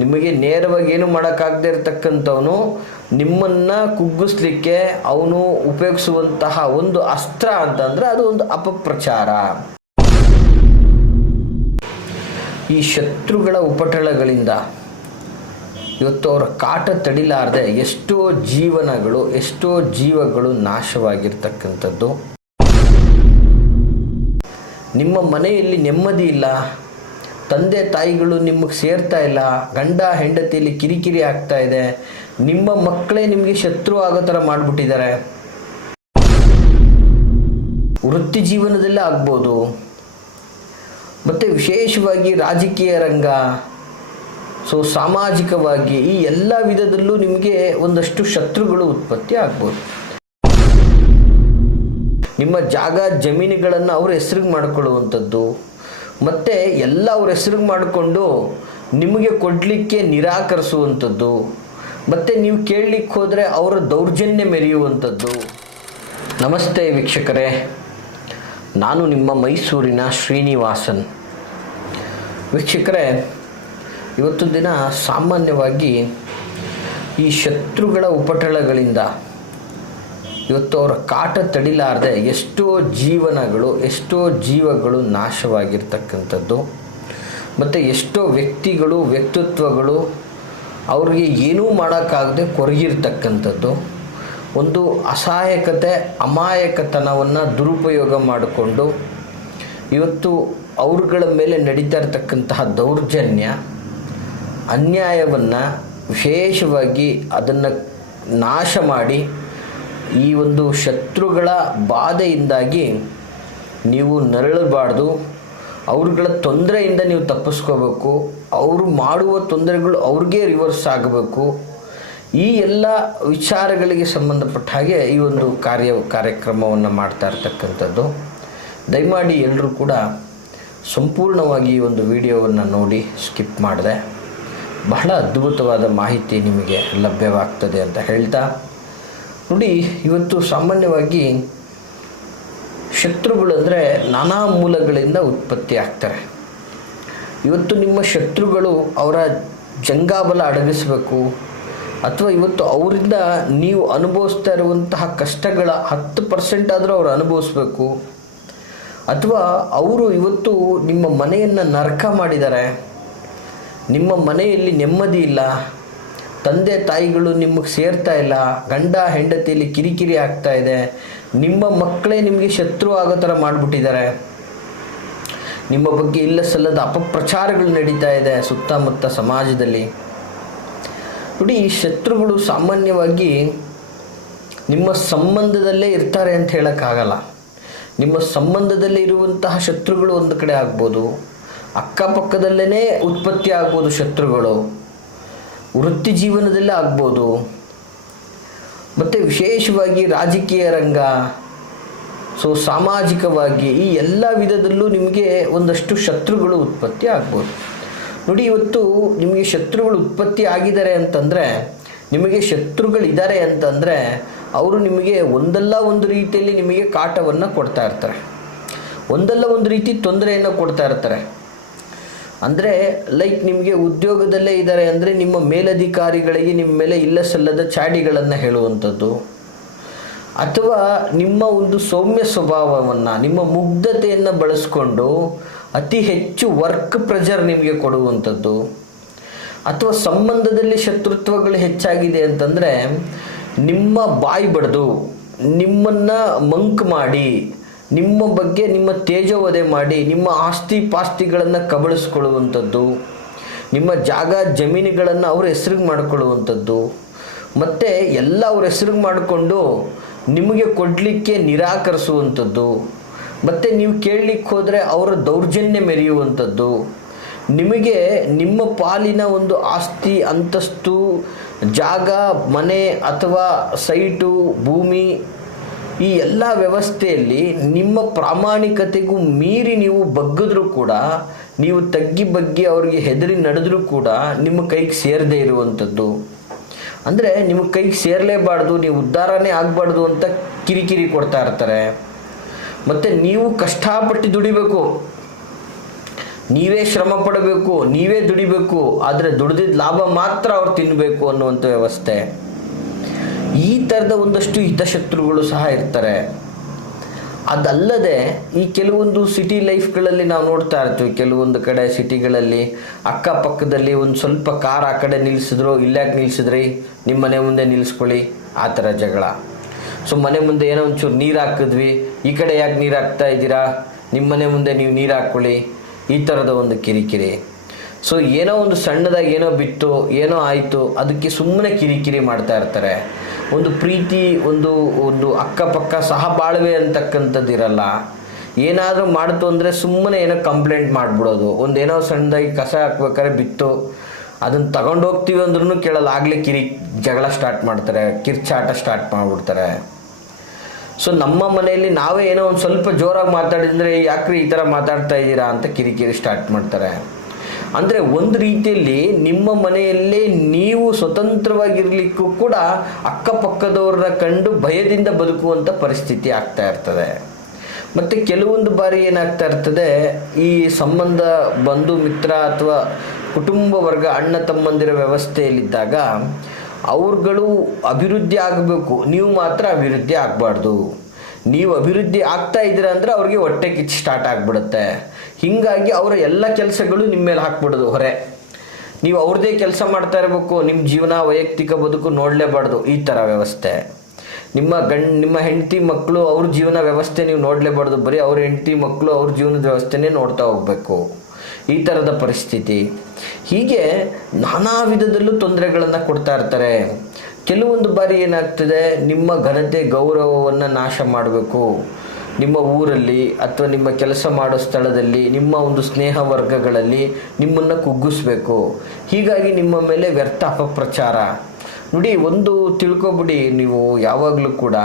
ನಿಮಗೆ ನೇರವಾಗಿ ಏನು ಮಾಡೋಕ್ಕಾಗದೇ ಇರತಕ್ಕಂಥವನು ನಿಮ್ಮನ್ನು ಕುಗ್ಗಿಸ್ಲಿಕ್ಕೆ ಅವನು ಉಪಯೋಗಿಸುವಂತಹ ಒಂದು ಅಸ್ತ್ರ ಅಂತಂದರೆ ಅದು ಒಂದು ಅಪಪ್ರಚಾರ. ಈ ಶತ್ರುಗಳ ಉಪಟಳಗಳಿಂದ ಇವತ್ತು ಅವರ ಕಾಟ ತಡಿಲಾರದೆ ಎಷ್ಟೋ ಜೀವನಗಳು, ಎಷ್ಟೋ ಜೀವಗಳು ನಾಶವಾಗಿರ್ತಕ್ಕಂಥದ್ದು. ನಿಮ್ಮ ಮನೆಯಲ್ಲಿ ನೆಮ್ಮದಿ ಇಲ್ಲ, ತಂದೆ ತಾಯಿಗಳು ನಿಮಗೆ ಸೇರ್ತಾ ಇಲ್ಲ, ಗಂಡ ಹೆಂಡತಿಯಲ್ಲಿ ಕಿರಿಕಿರಿ ಆಗ್ತಾ ಇದೆ, ನಿಮ್ಮ ಮಕ್ಕಳೇ ನಿಮಗೆ ಶತ್ರು ಆಗೋ ಥರ ಮಾಡಿಬಿಟ್ಟಿದ್ದಾರೆ. ವೃತ್ತಿ ಜೀವನದಲ್ಲೇ ಆಗ್ಬೋದು, ಮತ್ತು ವಿಶೇಷವಾಗಿ ರಾಜಕೀಯ ರಂಗ, ಸಾಮಾಜಿಕವಾಗಿ ಈ ಎಲ್ಲ ವಿಧದಲ್ಲೂ ನಿಮಗೆ ಒಂದಷ್ಟು ಶತ್ರುಗಳು ಉತ್ಪತ್ತಿ ಆಗ್ಬೋದು. ನಿಮ್ಮ ಜಾಗ ಜಮೀನುಗಳನ್ನು ಅವ್ರ ಹೆಸ್ರಿಗೆ ಮಾಡಿಕೊಳ್ಳುವಂಥದ್ದು, ಮತ್ತು ಎಲ್ಲ ಅವ್ರ ಹೆಸ್ರಿಗೆ ಮಾಡಿಕೊಂಡು ನಿಮಗೆ ಕೊಡಲಿಕ್ಕೆ ನಿರಾಕರಿಸುವಂಥದ್ದು, ಮತ್ತು ನೀವು ಕೇಳಲಿಕ್ಕೆ ಹೋದರೆ ಅವರ ದೌರ್ಜನ್ಯ ಮೆರೆಯುವಂಥದ್ದು. ನಮಸ್ತೆ ವೀಕ್ಷಕರೇ, ನಾನು ನಿಮ್ಮ ಮೈಸೂರಿನ ಶ್ರೀನಿವಾಸನ್. ವೀಕ್ಷಕರೇ, ಇವತ್ತು ದಿನ ಸಾಮಾನ್ಯವಾಗಿ ಈ ಶತ್ರುಗಳ ಉಪಟಳಗಳಿಂದ ಇವತ್ತು ಅವರ ಕಾಟ ತಡಿಲಾರದೆ ಎಷ್ಟೋ ಜೀವನಗಳು, ಎಷ್ಟೋ ಜೀವಗಳು ನಾಶವಾಗಿರ್ತಕ್ಕಂಥದ್ದು, ಮತ್ತು ಎಷ್ಟೋ ವ್ಯಕ್ತಿಗಳು, ವ್ಯಕ್ತಿತ್ವಗಳು ಅವ್ರಿಗೆ ಏನೂ ಮಾಡೋಕ್ಕಾಗದೆ ಕೊರಗಿರ್ತಕ್ಕಂಥದ್ದು, ಒಂದು ಅಸಹಾಯಕತೆ, ಅಮಾಯಕತನವನ್ನು ದುರುಪಯೋಗ ಮಾಡಿಕೊಂಡು ಇವತ್ತು ಅವ್ರಗಳ ಮೇಲೆ ನಡೀತಾ ಇರತಕ್ಕಂತಹ ದೌರ್ಜನ್ಯ, ಅನ್ಯಾಯವನ್ನು ವಿಶೇಷವಾಗಿ ಅದನ್ನು ನಾಶ ಮಾಡಿ ಈ ಒಂದು ಶತ್ರುಗಳ ಬಾಧೆಯಿಂದಾಗಿ ನೀವು ನರಳಬಾರ್ದು. ಅವ್ರಗಳ ತೊಂದರೆಯಿಂದ ನೀವು ತಪ್ಪಿಸ್ಕೋಬೇಕು. ಅವರು ಮಾಡುವ ತೊಂದರೆಗಳು ಅವ್ರಿಗೆ ರಿವರ್ಸ್ ಆಗಬೇಕು. ಈ ಎಲ್ಲ ವಿಚಾರಗಳಿಗೆ ಸಂಬಂಧಪಟ್ಟ ಹಾಗೆ ಈ ಒಂದು ಕಾರ್ಯಕ್ರಮವನ್ನು ಮಾಡ್ತಾ ಇರ್ತಕ್ಕಂಥದ್ದು. ದಯಮಾಡಿ ಎಲ್ಲರೂ ಕೂಡ ಸಂಪೂರ್ಣವಾಗಿ ಈ ಒಂದು ವಿಡಿಯೋವನ್ನು ನೋಡಿ ಸ್ಕಿಪ್ ಮಾಡಿದೆ. ಬಹಳ ಅದ್ಭುತವಾದ ಮಾಹಿತಿ ನಿಮಗೆ ಲಭ್ಯವಾಗ್ತದೆ ಅಂತ ಹೇಳ್ತಾ, ನೋಡಿ, ಇವತ್ತು ಸಾಮಾನ್ಯವಾಗಿ ಶತ್ರುಗಳು ಅಂದರೆ ನಾನಾ ಮೂಲಗಳಿಂದ ಉತ್ಪತ್ತಿ ಆಗ್ತಾರೆ. ಇವತ್ತು ನಿಮ್ಮ ಶತ್ರುಗಳು ಅವರ ಜಂಗಾಬಲ ಅಡಗಿಸಬೇಕು, ಅಥವಾ ಇವತ್ತು ಅವರಿಂದ ನೀವು ಅನುಭವಿಸ್ತಾ ಇರುವಂತಹ ಕಷ್ಟಗಳ 10% ಆದರೂ ಅವರು ಅನುಭವಿಸ್ಬೇಕು, ಅಥವಾ ಅವರು ಇವತ್ತು ನಿಮ್ಮ ಮನೆಯನ್ನು ನರಕ ಮಾಡಿದ್ದಾರೆ, ನಿಮ್ಮ ಮನೆಯಲ್ಲಿ ನೆಮ್ಮದಿ ಇಲ್ಲ, ತಂದೆ ತಾಯಿಗಳು ನಿಮಗೆ ಸೇರ್ತಾ ಇಲ್ಲ, ಗಂಡ ಹೆಂಡತಿಯಲ್ಲಿ ಕಿರಿಕಿರಿ ಆಗ್ತಾ ಇದೆ, ನಿಮ್ಮ ಮಕ್ಕಳೇ ನಿಮಗೆ ಶತ್ರು ಆಗೋ ಥರ ಮಾಡಿಬಿಟ್ಟಿದ್ದಾರೆ, ನಿಮ್ಮ ಬಗ್ಗೆ ಇಲ್ಲ ಸಲ್ಲದ ಅಪಪ್ರಚಾರಗಳು ನಡೀತಾ ಇದೆ ಸುತ್ತಮುತ್ತ ಸಮಾಜದಲ್ಲಿ. ನೋಡಿ, ಈ ಶತ್ರುಗಳು ಸಾಮಾನ್ಯವಾಗಿ ನಿಮ್ಮ ಸಂಬಂಧದಲ್ಲೇ ಇರ್ತಾರೆ ಅಂತ ಹೇಳೋಕ್ಕಾಗಲ್ಲ. ನಿಮ್ಮ ಸಂಬಂಧದಲ್ಲಿ ಇರುವಂತಹ ಶತ್ರುಗಳು ಒಂದು ಕಡೆ ಆಗ್ಬೋದು, ಅಕ್ಕಪಕ್ಕದಲ್ಲೇ ಉತ್ಪತ್ತಿ ಆಗ್ಬೋದು ಶತ್ರುಗಳು, ವೃತ್ತಿ ಜೀವನದಲ್ಲೇ ಆಗ್ಬೋದು, ಮತ್ತು ವಿಶೇಷವಾಗಿ ರಾಜಕೀಯ ರಂಗ, ಸಾಮಾಜಿಕವಾಗಿ ಈ ಎಲ್ಲ ವಿಧದಲ್ಲೂ ನಿಮಗೆ ಒಂದಷ್ಟು ಶತ್ರುಗಳು ಉತ್ಪತ್ತಿ ಆಗ್ಬೋದು. ನೋಡಿ, ಇವತ್ತು ನಿಮಗೆ ಶತ್ರುಗಳು ಉತ್ಪತ್ತಿ ಆಗಿದ್ದಾರೆ ಅಂತಂದರೆ, ನಿಮಗೆ ಶತ್ರುಗಳಿದ್ದಾರೆ ಅಂತಂದರೆ ಅವರು ನಿಮಗೆ ಒಂದಲ್ಲ ಒಂದು ರೀತಿಯಲ್ಲಿ ನಿಮಗೆ ಕಾಟವನ್ನು ಕೊಡ್ತಾ ಇರ್ತಾರೆ, ಒಂದಲ್ಲ ಒಂದು ರೀತಿ ತೊಂದರೆಯನ್ನು ಕೊಡ್ತಾ ಇರ್ತಾರೆ. ಅಂದರೆ ಲೈಕ್ ನಿಮಗೆ ಉದ್ಯೋಗದಲ್ಲೇ ಇದ್ದಾರೆ ಅಂದರೆ ನಿಮ್ಮ ಮೇಲಧಿಕಾರಿಗಳಿಗೆ ನಿಮ್ಮ ಮೇಲೆ ಇಲ್ಲ ಸಲ್ಲದ ಚಾಡಿಗಳನ್ನು ಹೇಳುವಂಥದ್ದು, ಅಥವಾ ನಿಮ್ಮ ಒಂದು ಸೌಮ್ಯ ಸ್ವಭಾವವನ್ನು, ನಿಮ್ಮ ಮುಗ್ಧತೆಯನ್ನು ಬಳಸ್ಕೊಂಡು ಅತಿ ಹೆಚ್ಚು ವರ್ಕ್ ಪ್ರೆಷರ್ ನಿಮಗೆ ಕೊಡುವಂಥದ್ದು, ಅಥವಾ ಸಂಬಂಧದಲ್ಲಿ ಶತ್ರುತ್ವಗಳು ಹೆಚ್ಚಾಗಿದೆ ಅಂತಂದರೆ ನಿಮ್ಮ ಬಾಯಿ ಬಡಿದು ನಿಮ್ಮನ್ನು ಮಂಕ್ ಮಾಡಿ, ನಿಮ್ಮ ಬಗ್ಗೆ ನಿಮ್ಮ ತೇಜೋವಧೆ ಮಾಡಿ, ನಿಮ್ಮ ಆಸ್ತಿ ಪಾಸ್ತಿಗಳನ್ನು ಕಬಳಿಸ್ಕೊಳ್ಳುವಂಥದ್ದು, ನಿಮ್ಮ ಜಾಗ ಜಮೀನುಗಳನ್ನು ಅವ್ರ ಹೆಸ್ರಿಗೆ ಮಾಡಿಕೊಳ್ಳುವಂಥದ್ದು, ಮತ್ತು ಎಲ್ಲ ಅವ್ರ ಹೆಸ್ರಿಗೆ ಮಾಡಿಕೊಂಡು ನಿಮಗೆ ಕೊಡಲಿಕ್ಕೆ ನಿರಾಕರಿಸುವಂಥದ್ದು, ಮತ್ತು ನೀವು ಕೇಳಲಿಕ್ಕೆ ಹೋದರೆ ಅವರ ದೌರ್ಜನ್ಯ ಮೆರೆಯುವಂಥದ್ದು, ನಿಮಗೆ ನಿಮ್ಮ ಪಾಲಿನ ಒಂದು ಆಸ್ತಿ, ಅಂತಸ್ತು, ಜಾಗ, ಮನೆ ಅಥವಾ ಸೈಟು, ಭೂಮಿ, ಈ ಎಲ್ಲ ವ್ಯವಸ್ಥೆಯಲ್ಲಿ ನಿಮ್ಮ ಪ್ರಾಮಾಣಿಕತೆಗೂ ಮೀರಿ ನೀವು ಬಗ್ಗಿದ್ರೂ ಕೂಡ, ನೀವು ತಗ್ಗಿ ಬಗ್ಗಿ ಅವರಿಗೆ ಹೆದರಿ ನಡೆದ್ರೂ ಕೂಡ ನಿಮ್ಮ ಕೈಗೆ ಸೇರದೇ ಇರುವಂಥದ್ದು. ಅಂದರೆ ನಿಮ್ಮ ಕೈಗೆ ಸೇರಲೇಬಾರ್ದು, ನೀವು ಉದ್ಧಾರನೇ ಆಗಬಾರ್ದು ಅಂತ ಕಿರಿಕಿರಿ ಕೊಡ್ತಾ ಇರ್ತಾರೆ. ಮತ್ತು ನೀವು ಕಷ್ಟಪಟ್ಟು ದುಡಿಬೇಕು, ನೀವೇ ಶ್ರಮ ಪಡಬೇಕು, ನೀವೇ ದುಡಿಬೇಕು, ಆದರೆ ದುಡಿದಿದ್ದ ಲಾಭ ಮಾತ್ರ ಅವ್ರು ತಿನ್ನಬೇಕು ಅನ್ನುವಂಥ ವ್ಯವಸ್ಥೆ. ಈ ಥರದ ಒಂದಷ್ಟು ಹಿತಶತ್ರುಗಳು ಸಹ ಇರ್ತಾರೆ. ಅದಲ್ಲದೆ ಈ ಕೆಲವೊಂದು ಸಿಟಿ ಲೈಫ್ಗಳಲ್ಲಿ ನಾವು ನೋಡ್ತಾ ಇರ್ತೀವಿ, ಕೆಲವೊಂದು ಕಡೆ ಸಿಟಿಗಳಲ್ಲಿ ಅಕ್ಕಪಕ್ಕದಲ್ಲಿ ಒಂದು ಸ್ವಲ್ಪ ಕಾರ್ ಆ ಕಡೆ ನಿಲ್ಲಿಸಿದ್ರು, ಇಲ್ಲಾಕೆ ನಿಲ್ಲಿಸಿದ್ರಿ, ನಿಮ್ಮ ಮನೆ ಮುಂದೆ ನಿಲ್ಲಿಸ್ಕೊಳ್ಳಿ, ಆ ಥರ ಜಗಳ. ಸೊ ಮನೆ ಮುಂದೆ ಏನೋ ಒಂಚೂರು ನೀರು ಹಾಕಿದ್ವಿ, ಈ ಕಡೆ ಯಾಕೆ ನೀರು ಹಾಕ್ತಾ ಇದ್ದೀರಾ, ನಿಮ್ಮ ಮನೆ ಮುಂದೆ ನೀವು ನೀರು ಹಾಕ್ಕೊಳ್ಳಿ, ಈ ಥರದ ಒಂದು ಕಿರಿಕಿರಿ. ಸೊ ಏನೋ ಒಂದು ಸಣ್ಣದಾಗಿ ಏನೋ ಬಿತ್ತು, ಏನೋ ಆಯಿತು, ಅದಕ್ಕೆ ಸುಮ್ಮನೆ ಕಿರಿಕಿರಿ ಮಾಡ್ತಾ ಇರ್ತಾರೆ. ಒಂದು ಪ್ರೀತಿ, ಒಂದು ಒಂದು ಅಕ್ಕಪಕ್ಕ ಸಹಬಾಳ್ವೆ ಅಂತಕ್ಕಂಥದ್ದು ಇರಲ್ಲ. ಏನಾದರೂ ಮಾಡ್ತು ಅಂದರೆ ಸುಮ್ಮನೆ ಏನೋ ಕಂಪ್ಲೇಂಟ್ ಮಾಡಿಬಿಡೋದು. ಒಂದೇನೋ ಸಣ್ಣದಾಗಿ ಕಸ ಹಾಕ್ಬೇಕಾದ್ರೆ ಬಿತ್ತು, ಅದನ್ನು ತಗೊಂಡೋಗ್ತೀವಿ ಅಂದ್ರೂ ಕೇಳಲ್ಲ, ಆಗಲೇ ಜಗಳ ಸ್ಟಾರ್ಟ್ ಮಾಡ್ತಾರೆ, ಕಿರ್ಚಾಟ ಸ್ಟಾರ್ಟ್ ಮಾಡಿಬಿಡ್ತಾರೆ. ಸೊ ನಮ್ಮ ಮನೆಯಲ್ಲಿ ನಾವೇ ಏನೋ ಒಂದು ಸ್ವಲ್ಪ ಜೋರಾಗಿ ಮಾತಾಡಿದ್ರೆ ಯಾಕ್ರಿ ಈ ಥರ ಮಾತಾಡ್ತಾ ಇದ್ದೀರಾ ಅಂತ ಕಿರಿಕಿರಿ ಸ್ಟಾರ್ಟ್ ಮಾಡ್ತಾರೆ. ಅಂದರೆ ಒಂದು ರೀತಿಯಲ್ಲಿ ನಿಮ್ಮ ಮನೆಯಲ್ಲೇ ನೀವು ಸ್ವತಂತ್ರವಾಗಿರಲಿಕ್ಕೂ ಕೂಡ ಅಕ್ಕಪಕ್ಕದವ್ರನ್ನ ಕಂಡು ಭಯದಿಂದ ಬದುಕುವಂಥ ಪರಿಸ್ಥಿತಿ ಆಗ್ತಾ ಇರ್ತದೆ. ಮತ್ತು ಕೆಲವೊಂದು ಬಾರಿ ಏನಾಗ್ತಾ ಇರ್ತದೆ, ಈ ಸಂಬಂಧ ಬಂಧು ಮಿತ್ರ ಅಥವಾ ಕುಟುಂಬ ವರ್ಗ ಅಣ್ಣ ತಮ್ಮಂದಿರ ವ್ಯವಸ್ಥೆಯಲ್ಲಿದ್ದಾಗ ಅವ್ರುಗಳು ಅಭಿವೃದ್ಧಿ ಆಗಬೇಕು, ನೀವು ಮಾತ್ರ ಅಭಿವೃದ್ಧಿ ಆಗಬಾರ್ದು. ನೀವು ಅಭಿವೃದ್ಧಿ ಆಗ್ತಾ ಇದ್ದೀರಾ ಅಂದರೆ ಅವ್ರಿಗೆ ಹೊಟ್ಟೆ ಕಿಚ್ಚು ಸ್ಟಾರ್ಟ್ ಆಗಿಬಿಡುತ್ತೆ. ಹೀಗಾಗಿ ಅವರ ಎಲ್ಲ ಕೆಲಸಗಳು ನಿಮ್ಮ ಮೇಲೆ ಹಾಕ್ಬಿಡೋದು ಹೊರೆ. ನೀವು ಅವ್ರದ್ದೇ ಕೆಲಸ ಮಾಡ್ತಾ ಇರಬೇಕು, ನಿಮ್ಮ ಜೀವನ ವೈಯಕ್ತಿಕ ಬದುಕು ನೋಡಲೇಬಾರ್ದು, ಈ ಥರ ವ್ಯವಸ್ಥೆ. ನಿಮ್ಮ ಹೆಂಡತಿ ಮಕ್ಕಳು ಅವ್ರ ಜೀವನ ವ್ಯವಸ್ಥೆ ನೀವು ನೋಡಲೇಬಾರ್ದು, ಬರೀ ಅವ್ರ ಹೆಂಡತಿ ಮಕ್ಕಳು ಅವ್ರ ಜೀವನದ ವ್ಯವಸ್ಥೆನೇ ನೋಡ್ತಾ ಹೋಗಬೇಕು, ಈ ಥರದ ಪರಿಸ್ಥಿತಿ. ಹೀಗೆ ನಾನಾ ವಿಧದಲ್ಲೂ ತೊಂದರೆಗಳನ್ನು ಕೊಡ್ತಾ ಇರ್ತಾರೆ. ಕೆಲವೊಂದು ಬಾರಿ ಏನಾಗ್ತದೆ, ನಿಮ್ಮ ಘನತೆ ಗೌರವವನ್ನು ನಾಶ ಮಾಡಬೇಕು. ನಿಮ್ಮ ಊರಲ್ಲಿ ಅಥವಾ ನಿಮ್ಮ ಕೆಲಸ ಮಾಡೋ ಸ್ಥಳದಲ್ಲಿ, ನಿಮ್ಮ ಒಂದು ಸ್ನೇಹ ವರ್ಗಗಳಲ್ಲಿ ನಿಮ್ಮನ್ನು ಕುಗ್ಗಿಸ್ಬೇಕು. ಹೀಗಾಗಿ ನಿಮ್ಮ ಮೇಲೆ ವ್ಯರ್ಥ ಅಪಪ್ರಚಾರ. ನೋಡಿ, ಒಂದು ತಿಳ್ಕೊಬಿಡಿ, ನೀವು ಯಾವಾಗಲೂ ಕೂಡ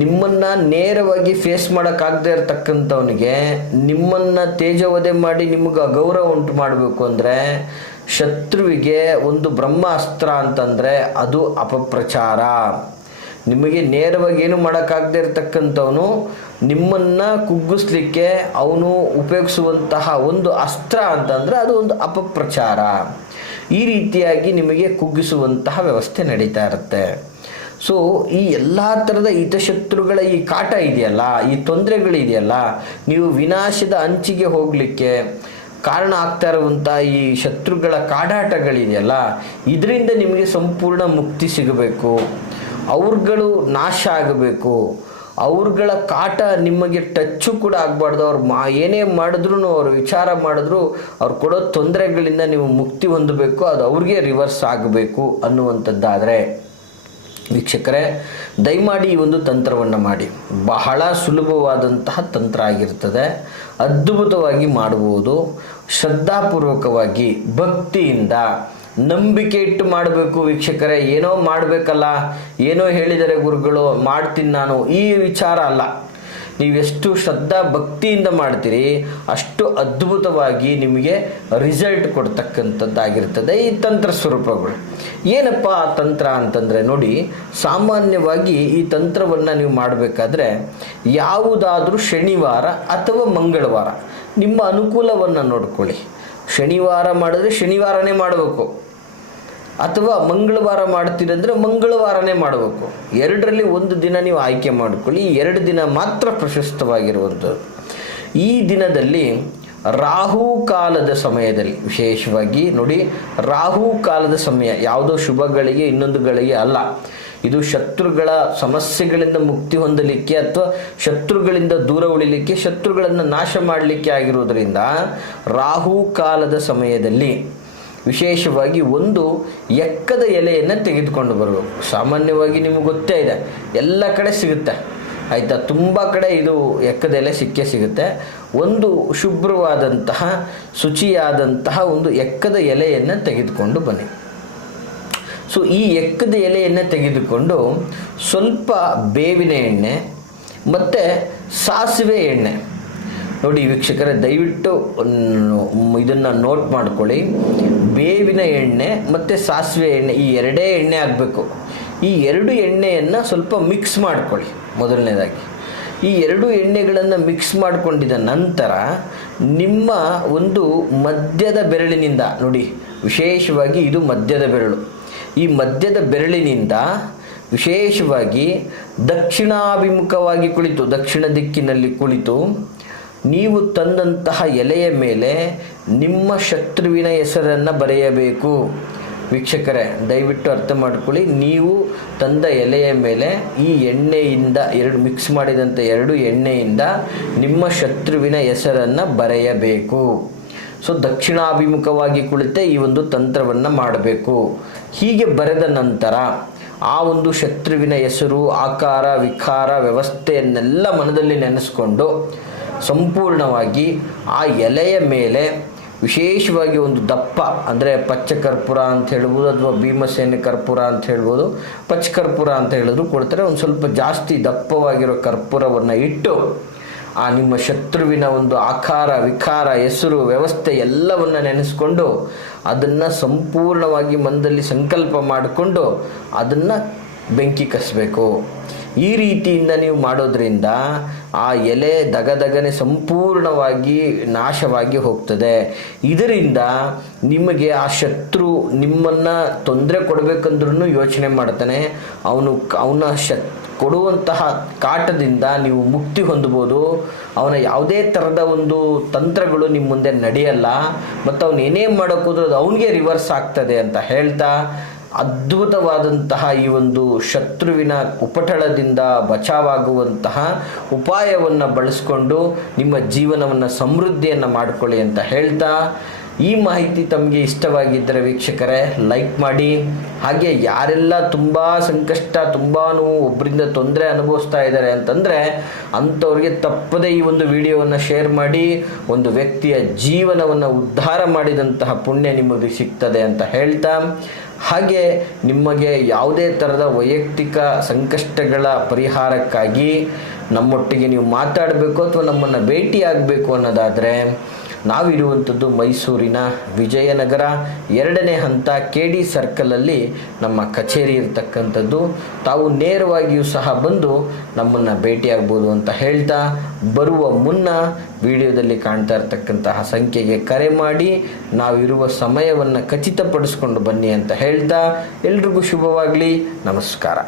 ನಿಮ್ಮನ್ನು ನೇರವಾಗಿ ಫೇಸ್ ಮಾಡೋಕ್ಕಾಗದೇ ಇರತಕ್ಕಂಥವನಿಗೆ ನಿಮ್ಮನ್ನು ತೇಜವಧೆ ಮಾಡಿ ನಿಮಗೆ ಅಗೌರವ ಉಂಟು ಮಾಡಬೇಕು ಅಂದರೆ, ಶತ್ರುವಿಗೆ ಒಂದು ಬ್ರಹ್ಮಾಸ್ತ್ರ ಅಂತಂದರೆ ಅದು ಅಪಪ್ರಚಾರ. ನಿಮಗೆ ನೇರವಾಗಿ ಏನು ಮಾಡೋಕ್ಕಾಗದೇ ಇರತಕ್ಕಂಥವನು ನಿಮ್ಮನ್ನು ಕುಗ್ಗಿಸ್ಲಿಕ್ಕೆ ಅವನು ಉಪಯೋಗಿಸುವಂತಹ ಒಂದು ಅಸ್ತ್ರ ಅಂತಂದರೆ ಅದು ಒಂದು ಅಪಪ್ರಚಾರ. ಈ ರೀತಿಯಾಗಿ ನಿಮಗೆ ಕುಗ್ಗಿಸುವಂತಹ ವ್ಯವಸ್ಥೆ ನಡೀತಾ ಇರುತ್ತೆ. ಸೊ ಈ ಎಲ್ಲ ಥರದ ಹಿತಶತ್ರುಗಳ ಈ ಕಾಟ ಇದೆಯಲ್ಲ, ಈ ತೊಂದರೆಗಳಿದೆಯಲ್ಲ, ನೀವು ವಿನಾಶದ ಅಂಚಿಗೆ ಹೋಗಲಿಕ್ಕೆ ಕಾರಣ ಆಗ್ತಾ ಇರುವಂಥ ಈ ಶತ್ರುಗಳ ಕಾಡಾಟಗಳಿದೆಯಲ್ಲ, ಇದರಿಂದ ನಿಮಗೆ ಸಂಪೂರ್ಣ ಮುಕ್ತಿ ಸಿಗಬೇಕು. ಅವ್ರುಗಳು ನಾಶ ಆಗಬೇಕು. ಅವ್ರುಗಳ ಕಾಟ ನಿಮಗೆ ಟಚ್ಚು ಕೂಡ ಆಗಬಾರ್ದು. ಅವ್ರು ಏನೇ ಮಾಡಿದ್ರು, ಅವ್ರು ವಿಚಾರ ಮಾಡಿದ್ರು, ಅವ್ರು ಕೊಡೋ ತೊಂದರೆಗಳಿಂದ ನೀವು ಮುಕ್ತಿ ಹೊಂದಬೇಕು, ಅದು ಅವ್ರಿಗೆ ರಿವರ್ಸ್ ಆಗಬೇಕು ಅನ್ನುವಂಥದ್ದಾದರೆ ವೀಕ್ಷಕರೇ, ದಯಮಾಡಿ ಈ ಒಂದು ತಂತ್ರವನ್ನು ಮಾಡಿ. ಬಹಳ ಸುಲಭವಾದಂತಹ ತಂತ್ರ ಆಗಿರ್ತದೆ, ಅದ್ಭುತವಾಗಿ ಮಾಡಬಹುದು. ಶ್ರದ್ಧಾಪೂರ್ವಕವಾಗಿ ಭಕ್ತಿಯಿಂದ ನಂಬಿಕೆ ಇಟ್ಟು ಮಾಡಬೇಕು ವೀಕ್ಷಕರೇ. ಏನೋ ಮಾಡಬೇಕಲ್ಲ, ಏನೋ ಹೇಳಿದರೆ ಗುರುಗಳು ಮಾಡ್ತೀನಿ ನಾನು, ಈ ವಿಚಾರ ಅಲ್ಲ. ನೀವೆಷ್ಟು ಶ್ರದ್ಧಾ ಭಕ್ತಿಯಿಂದ ಮಾಡ್ತೀರಿ ಅಷ್ಟು ಅದ್ಭುತವಾಗಿ ನಿಮಗೆ ರಿಸಲ್ಟ್ ಕೊಡ್ತಕ್ಕಂಥದ್ದಾಗಿರ್ತದೆ ಈ ತಂತ್ರ ಸ್ವರೂಪಗಳು. ಏನಪ್ಪ ಆ ತಂತ್ರ ಅಂತಂದರೆ, ನೋಡಿ, ಸಾಮಾನ್ಯವಾಗಿ ಈ ತಂತ್ರವನ್ನು ನೀವು ಮಾಡಬೇಕಾದ್ರೆ ಯಾವುದಾದ್ರೂ ಶನಿವಾರ ಅಥವಾ ಮಂಗಳವಾರ ನಿಮ್ಮ ಅನುಕೂಲವನ್ನು ನೋಡ್ಕೊಳ್ಳಿ. ಶನಿವಾರ ಮಾಡಿದ್ರೆ ಶನಿವಾರನೇ ಮಾಡಬೇಕು, ಅಥವಾ ಮಂಗಳವಾರ ಮಾಡ್ತೀರಂದರೆ ಮಂಗಳವಾರನೇ ಮಾಡಬೇಕು. ಎರಡರಲ್ಲಿ ಒಂದು ದಿನ ನೀವು ಆಯ್ಕೆ ಮಾಡಿಕೊಳ್ಳಿ. ಈ 2 ದಿನ ಮಾತ್ರ ಪ್ರಶಸ್ತವಾಗಿರುವಂಥದ್ದು. ಈ ದಿನದಲ್ಲಿ ರಾಹು ಕಾಲದ ಸಮಯದಲ್ಲಿ ವಿಶೇಷವಾಗಿ ನೋಡಿ, ರಾಹು ಕಾಲದ ಸಮಯ ಯಾವುದೋ ಶುಭಗಳಿಗೆ ಇನ್ನೊಂದುಗಳಿಗೆ ಅಲ್ಲ. ಇದು ಶತ್ರುಗಳ ಸಮಸ್ಯೆಗಳಿಂದ ಮುಕ್ತಿ ಹೊಂದಲಿಕ್ಕೆ ಅಥವಾ ಶತ್ರುಗಳಿಂದ ದೂರ ಉಳಿಲಿಕ್ಕೆ, ಶತ್ರುಗಳನ್ನು ನಾಶ ಮಾಡಲಿಕ್ಕೆ ಆಗಿರೋದ್ರಿಂದ ರಾಹು ಕಾಲದ ಸಮಯದಲ್ಲಿ ವಿಶೇಷವಾಗಿ ಒಂದು ಎಕ್ಕದ ಎಲೆಯನ್ನು ತೆಗೆದುಕೊಂಡು ಬರಬೇಕು. ಸಾಮಾನ್ಯವಾಗಿ ನಿಮಗೆ ಗೊತ್ತೇ ಇದೆ, ಎಲ್ಲ ಕಡೆ ಸಿಗುತ್ತೆ ಆಯಿತಾ, ತುಂಬ ಕಡೆ ಇದು ಎಕ್ಕದ ಎಲೆ ಸಿಕ್ಕೇ ಸಿಗುತ್ತೆ. ಒಂದು ಶುಭ್ರವಾದಂತಹ ಶುಚಿಯಾದಂತಹ ಒಂದು ಎಕ್ಕದ ಎಲೆಯನ್ನು ತೆಗೆದುಕೊಂಡು ಬನ್ನಿ. ಸೊ ಈ ಎಕ್ಕದ ಎಲೆಯನ್ನು ತೆಗೆದುಕೊಂಡು ಸ್ವಲ್ಪ ಬೇವಿನ ಎಣ್ಣೆ ಮತ್ತು ಸಾಸಿವೆ ಎಣ್ಣೆ, ನೋಡಿ ವೀಕ್ಷಕರೇ, ದಯವಿಟ್ಟು ಇದನ್ನು ನೋಟ್ ಮಾಡ್ಕೊಳ್ಳಿ. ಬೇವಿನ ಎಣ್ಣೆ ಮತ್ತು ಸಾಸಿವೆ ಎಣ್ಣೆ, ಈ 2 ಎಣ್ಣೆ ಆಗಬೇಕು. ಈ 2 ಎಣ್ಣೆಯನ್ನು ಸ್ವಲ್ಪ ಮಿಕ್ಸ್ ಮಾಡ್ಕೊಳ್ಳಿ. ಮೊದಲನೇದಾಗಿ ಈ 2 ಎಣ್ಣೆಗಳನ್ನು ಮಿಕ್ಸ್ ಮಾಡಿಕೊಂಡಿದ ನಂತರ ನಿಮ್ಮ ಒಂದು ಮಧ್ಯದ ಬೆರಳಿನಿಂದ ನೋಡಿ, ವಿಶೇಷವಾಗಿ ಇದು ಮಧ್ಯದ ಬೆರಳು. ಈ ಮಧ್ಯದ ಬೆರಳಿನಿಂದ ವಿಶೇಷವಾಗಿ ದಕ್ಷಿಣಾಭಿಮುಖವಾಗಿ ಕುಳಿತು, ದಕ್ಷಿಣ ದಿಕ್ಕಿನಲ್ಲಿ ಕುಳಿತು ನೀವು ತಂದಂತಹ ಎಲೆಯ ಮೇಲೆ ನಿಮ್ಮ ಶತ್ರುವಿನ ಹೆಸರನ್ನು ಬರೆಯಬೇಕು. ವೀಕ್ಷಕರೇ, ದಯವಿಟ್ಟು ಅರ್ಥ ಮಾಡ್ಕೊಳ್ಳಿ. ನೀವು ತಂದ ಎಲೆಯ ಮೇಲೆ ಈ ಎಣ್ಣೆಯಿಂದ ಮಿಕ್ಸ್ ಮಾಡಿದಂಥ 2 ಎಣ್ಣೆಯಿಂದ ನಿಮ್ಮ ಶತ್ರುವಿನ ಹೆಸರನ್ನು ಬರೆಯಬೇಕು. ಸೊ ದಕ್ಷಿಣಾಭಿಮುಖವಾಗಿ ಕುಳಿತೆ ಈ ಒಂದು ತಂತ್ರವನ್ನು ಮಾಡಬೇಕು. ಹೀಗೆ ಬರೆದ ನಂತರ ಆ ಒಂದು ಶತ್ರುವಿನ ಹೆಸರು, ಆಕಾರ, ವಿಕಾರ, ವ್ಯವಸ್ಥೆಯನ್ನೆಲ್ಲ ಮನದಲ್ಲಿ ನೆನೆಸ್ಕೊಂಡು ಸಂಪೂರ್ಣವಾಗಿ ಆ ಎಲೆಯ ಮೇಲೆ ವಿಶೇಷವಾಗಿ ಒಂದು ದಪ್ಪ, ಅಂದರೆ ಪಚ್ಚ ಕರ್ಪೂರ ಅಂತ ಹೇಳ್ಬೋದು, ಅಥವಾ ಭೀಮಸೇನೆ ಕರ್ಪೂರ ಅಂತ ಹೇಳ್ಬೋದು, ಪಚ್ಚ ಕರ್ಪೂರ ಅಂತ ಹೇಳಿದ್ರು ಕೊಡ್ತಾರೆ. ಒಂದು ಸ್ವಲ್ಪ ಜಾಸ್ತಿ ದಪ್ಪವಾಗಿರೋ ಕರ್ಪೂರವನ್ನು ಇಟ್ಟು ಆ ನಿಮ್ಮ ಶತ್ರುವಿನ ಒಂದು ಆಕಾರ, ವಿಕಾರ, ಹೆಸರು, ವ್ಯವಸ್ಥೆ ಎಲ್ಲವನ್ನು ನೆನೆಸ್ಕೊಂಡು ಅದನ್ನು ಸಂಪೂರ್ಣವಾಗಿ ಮನದಲ್ಲಿ ಸಂಕಲ್ಪ ಮಾಡಿಕೊಂಡು ಅದನ್ನು ಬೆಂಕಿ ಕಸಬೇಕು. ಈ ರೀತಿಯಿಂದ ನೀವು ಮಾಡೋದ್ರಿಂದ ಆ ಎಲೆ ದಗದಗನೆ ಸಂಪೂರ್ಣವಾಗಿ ನಾಶವಾಗಿ ಹೋಗ್ತದೆ. ಇದರಿಂದ ನಿಮಗೆ ಆ ಶತ್ರು ನಿಮ್ಮನ್ನು ತೊಂದರೆ ಕೊಡಬೇಕಂದ್ರೂ ಯೋಚನೆ ಮಾಡ್ತಾನೆ. ಅವನ ಕೊಡುವಂತಹ ಕಾಟದಿಂದ ನೀವು ಮುಕ್ತಿ ಹೊಂದ್ಬೋದು. ಅವನ ಯಾವುದೇ ಥರದ ಒಂದು ತಂತ್ರಗಳು ನಿಮ್ಮ ಮುಂದೆ ನಡೆಯಲ್ಲ, ಮತ್ತು ಅವನು ಏನೇ ಮಾಡೋಕ್ಕೋದ್ರೂ ಅದು ಅವನಿಗೆ ರಿವರ್ಸ್ ಆಗ್ತದೆ ಅಂತ ಹೇಳ್ತಾ, ಅದ್ಭುತವಾದಂತಹ ಈ ಒಂದು ಶತ್ರುವಿನ ಉಪಟಳದಿಂದ ಬಚಾವಾಗುವಂತಹ ಉಪಾಯವನ್ನು ಬಳಸ್ಕೊಂಡು ನಿಮ್ಮ ಜೀವನವನ್ನು ಸಮೃದ್ಧಿಯನ್ನು ಮಾಡಿಕೊಳ್ಳಿ ಅಂತ ಹೇಳ್ತಾ, ಈ ಮಾಹಿತಿ ತಮಗೆ ಇಷ್ಟವಾಗಿದ್ದರೆ ವೀಕ್ಷಕರೇ ಲೈಕ್ ಮಾಡಿ. ಹಾಗೆ ಯಾರೆಲ್ಲ ತುಂಬ ಸಂಕಷ್ಟ, ತುಂಬ ಒಬ್ಬರಿಂದ ತೊಂದರೆ ಅನುಭವಿಸ್ತಾ ಇದ್ದಾರೆ ಅಂತಂದರೆ ಅಂಥವ್ರಿಗೆ ತಪ್ಪದೇ ಈ ಒಂದು ವಿಡಿಯೋವನ್ನು ಶೇರ್ ಮಾಡಿ. ಒಂದು ವ್ಯಕ್ತಿಯ ಜೀವನವನ್ನು ಉದ್ಧಾರ ಮಾಡಿದಂತಹ ಪುಣ್ಯ ನಿಮಗೆ ಸಿಗ್ತದೆ ಅಂತ ಹೇಳ್ತಾ, ಹಾಗೆ ನಿಮಗೆ ಯಾವುದೇ ಥರದ ವೈಯಕ್ತಿಕ ಸಂಕಷ್ಟಗಳ ಪರಿಹಾರಕ್ಕಾಗಿ ನಮ್ಮೊಟ್ಟಿಗೆ ನೀವು ಮಾತಾಡಬೇಕು ಅಥವಾ ನಮ್ಮನ್ನು ಭೇಟಿಯಾಗಬೇಕು ಅನ್ನೋದಾದರೆ ನಾವಿರುವಂಥದ್ದು ಮೈಸೂರಿನ ವಿಜಯನಗರ 2ನೇ ಹಂತ KD ಸರ್ಕಲಲ್ಲಿ ನಮ್ಮ ಕಚೇರಿ ಇರತಕ್ಕಂಥದ್ದು. ತಾವು ನೇರವಾಗಿಯೂ ಸಹ ಬಂದು ನಮ್ಮನ್ನು ಭೇಟಿಯಾಗ್ಬೋದು ಅಂತ ಹೇಳ್ತಾ, ಬರುವ ಮುನ್ನ ವಿಡಿಯೋದಲ್ಲಿ ಕಾಣ್ತಾ ಇರತಕ್ಕಂತಹ ಸಂಖ್ಯೆಗೆ ಕರೆ ಮಾಡಿ ನಾವಿರುವ ಸಮಯವನ್ನು ಖಚಿತಪಡಿಸ್ಕೊಂಡು ಬನ್ನಿ ಅಂತ ಹೇಳ್ತಾ, ಎಲ್ರಿಗೂ ಶುಭವಾಗಲಿ. ನಮಸ್ಕಾರ.